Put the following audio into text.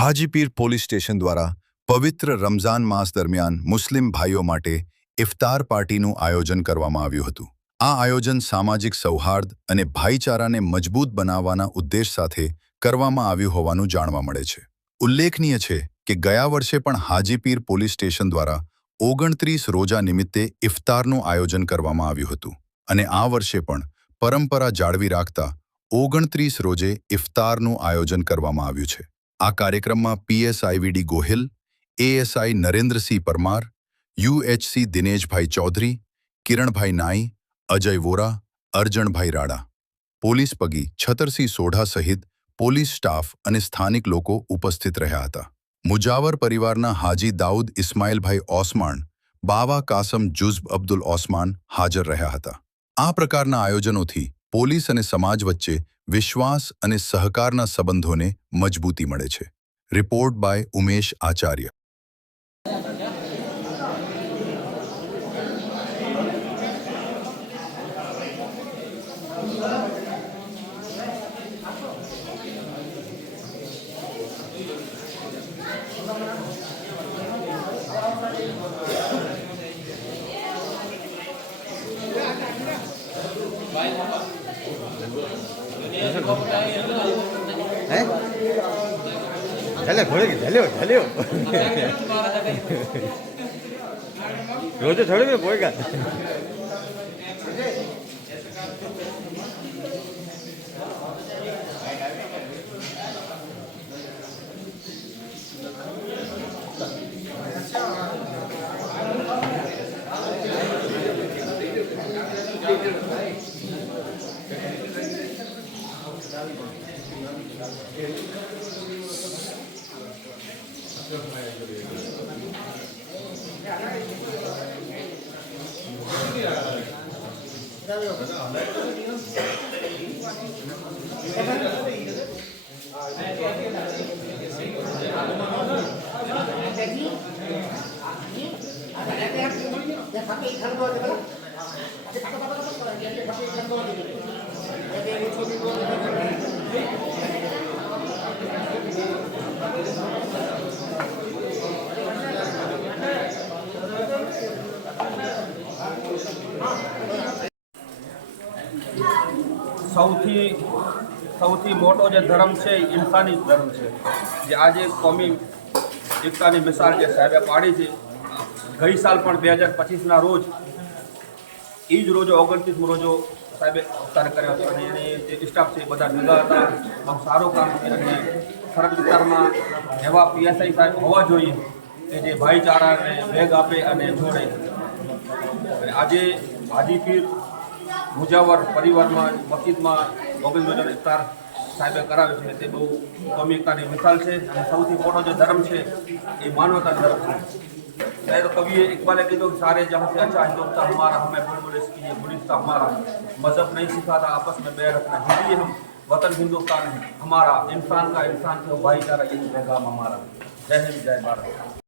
Hajipir police station દ્વારા પવિત્ર રમઝાન માસ દરમિયાન મુસ્લિમ ભાઈઓ માટે ઇફતાર પાર્ટીનું આયોજન કરવામાં આવ્યું હતું। આ આયોજન સામાજિક સૌહાર્દ અને ભાઈચારાને મજબૂત બનાવવાના ઉદ્દેશ સાથે કરવામાં આવ્યું હોવાનું જાણવા મળે છે। ઉલ્લેખનીય છે કે ગયા વર્ષે પણ હાજીપીર પોલીસ સ્ટેશન દ્વારા 29 રોજા નિમિત્તે ઇફતારનું આયોજન કરવામાં આવ્યું હતું અને આ વર્ષે પણ પરંપરા જાળવી રાખતા 29 રોજે ઇફતારનું આયોજન કરવામાં આવ્યું છે। આ કાર્યક્રમમાં પીએસઆઈવીડી ગોહિલ, એએસઆઈ નરેન્દ્રસિંહ પરમાર, યુએચસી દિનેશભાઈ ચૌધરી, કિરણભાઈ નાઈ, અજય વોરા, અરજણભાઈ રાડા, પોલીસ પગી છતરસિંહ સોઢા સહિત પોલીસ સ્ટાફ અને સ્થાનિક લોકો ઉપસ્થિત રહ્યા હતા। મુજાવર પરિવારના હાજી દાઉદ ઇસ્માઇલભાઈ ઓસમાણ, બાવા કાસમ જુઝબ અબ્દુલ ઓસમાન હાજર રહ્યા હતા। આ પ્રકારના આયોજનોથી પોલીસ અને સમાજ વચ્ચે વિશ્વાસ અને સહકારના સંબંધોને મજબૂતી મળે છે। Report by Umesh Acharya. चले थोड़े झले रोजे थोड़े में बोएगा। સૌથી મોટો જે ધર્મ છે એ ઇન્સાની ધર્મ છે, જે આજે કોમી એકતાની મિસાલ જે સાહેબે પાડી છે। ગઈ સાલ પણ 2025ના રોજ એ જ રોજો 29મો રોજો સાહેબે અવતાર કર્યો હતો અને એને જે સ્ટાફ છે એ બધા ભેગા હતા। બહુ સારું કામ છે અને સરહદ વિસ્તારમાં એવા પીએસઆઈ સાહેબ હોવા જોઈએ કે જે ભાઈચારાને વેગ આપે અને જોડે। આજે હાજીપીર મુજાવર પરિવારમાં મસ્જિદમાં 29 રોજાનો ઇફતાર સાહેબે કરાવે છે, તે બહુ કોમી એકતાની મિસાલ છે અને સૌથી મોટો જે ધર્મ છે એ માનવતા ધર્મ છે। शायद कवि इकबाल की तो सारे जहाँ से अच्छा हिंदुस्तान हमारा, हमें बुलबुल इसकी ये गुलिस्तान हमारा, मजहब नहीं सिखाता आपस में बैर रखना, इसलिए हम वतन हिंदुस्तान है हमारा, इंसान का इंसान से भाईचारा यही पैगाम हमारा। जय हिंद जय भारत।